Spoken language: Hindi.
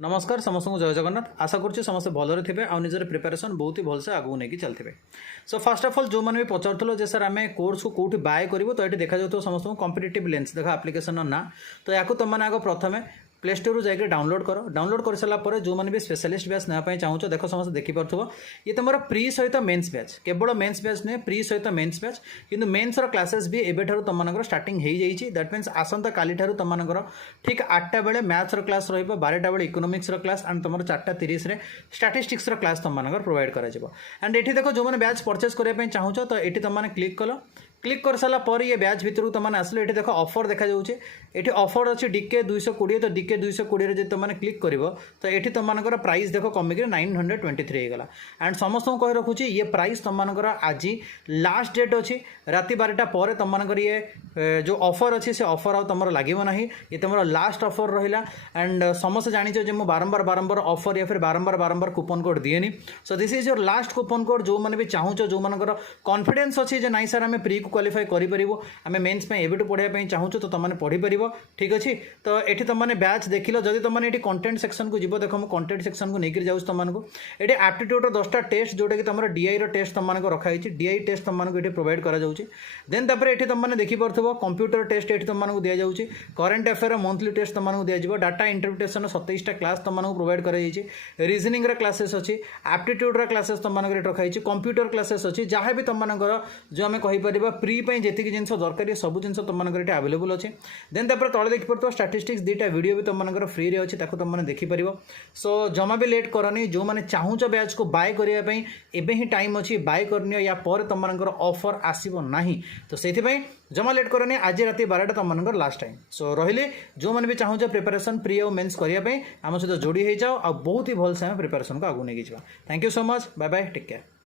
नमस्कार समस्त को जय जगन्नाथ आशा करुच्ची समस्त भलरे थे आ निजर प्रिपेरेसन बहुत ही भलसे आगू नहीं चलते। सो फास्ट अफ अल जो मैंने भी पचारूँ जे सर आम कोर्स को कौटी बाय करूँ तो ये देखा जाता समस्त कॉम्पिटिटिव लेंस देखा आप्लिकेसन ना तो या तुमने आग प्रथम प्ले स्टोर जाकर डाउनलोड कर डाउनलोड कर सारापर जो मैंने भी स्पेशलिस्ट बैच नापी चाहूँ देख समस्त देखिपे ये तुम प्री सहित मेन्स बैच केवल मेन्स बैच नुहे प्री सहित मेन्स बैच किंतु मेन्सर क्लासेस भी एबेठार तुम स्टार्टिंग हो जाइए दैट मीन्स आसंता काली ठारू तुम ठीक 8टा बेले मैथ्सर क्लास रही 12टा बेले इकोनॉमिक्स क्लास एंड तुम 4:30 स्टैटिस्टिक्स क्लास तुम प्रोवाइड कर एंड ये देख जो मैंने बैच परचेज करने चाहूँ तो ये तुमने क्लिक कल क्लिक कर सारा पर ये बैच भितर तुमने आसले ये देख ऑफर देखा जाऊँचे ये ऑफर अच्छी DK 220 तो DK 220 जो तुमने क्लिक कर तो ये तुमर प्राइस देख कमिक 923 होगा एंड समस्त कही रखुच्छी ये प्राइस तुमर आज लास्ट डेट अच्छी राति 12टा पर तुमर ये जो ऑफर अच्छी से ऑफर आ तुम लगे ना ये तुम लास्ट ऑफर रहा एंड समस्त जानी मुझे बारंबार बारंबार ऑफर या फिर बारंबार बारंबार कूपन कोड दिएनी so this is your last coupon code जो मैंने भी चाहूँ जो मनकर कॉन्फिडेंस अच्छी नाई सर आम प्री क्वालिफाई करूँ आम मेन्स एबेटू पढ़ाई चाहूँ तो तुमने पढ़ीपर ठीक अच्छे तो ये तुमने बैच देख लो जब तुमने कंटेंट सेक्शन को जीव देख मुझे कंटेंट सेक्शन को लेकर जाऊँ तुमको ये एप्टीट्यूड 10टा टेस्ट जोटा कि तुम DI टेस्ट तुमको रखाई DI टेस्ट तुमको ये प्रोवाइड कर देन तापर ये तुमने देखिपे कंप्यूटर टेस्ट ये तुमको दि जाऊँगी करेन्ट अफेयर मंथली टेस्ट तुमको दिज्व डाटा इंटरप्रिटेशन 27टा क्लास तुमको प्रोवाइड कर रीजनिंग क्लासेस अच्छी एप्टीट्यूड क्लासेस तुमको रखाई कंप्यूटर क्लासेस अच्छी जहाँ भी तुमको जो आम कहीपर प्री जी जिन दरकार सब जिन तुमको ये आवेलेबल अच्छे देन तापर तले देखिपे स्टैटिस्टिक्स 2टा वीडियो भी तुमको फ्री रे अच्छी तुमने देखिपर सो जमा भी लेट करनी जो मैंने चाहूच बैच को बाय करने एवं ही टाइम अच्छी बाय करनी या पर तुमर ऑफर आसब ना तो से जमा लेट करनी आज राति 12टा तुमर लास्ट टाइम सो रही जो मैंने भी चाहूँ प्रिपेरेसन प्री और मेन्स करने आम सहित जोड़ी हो जाओ आ बहुत ही भलसे प्रिपेरेसन को आगू नहीं जावा। Thank you so much bye bye take care.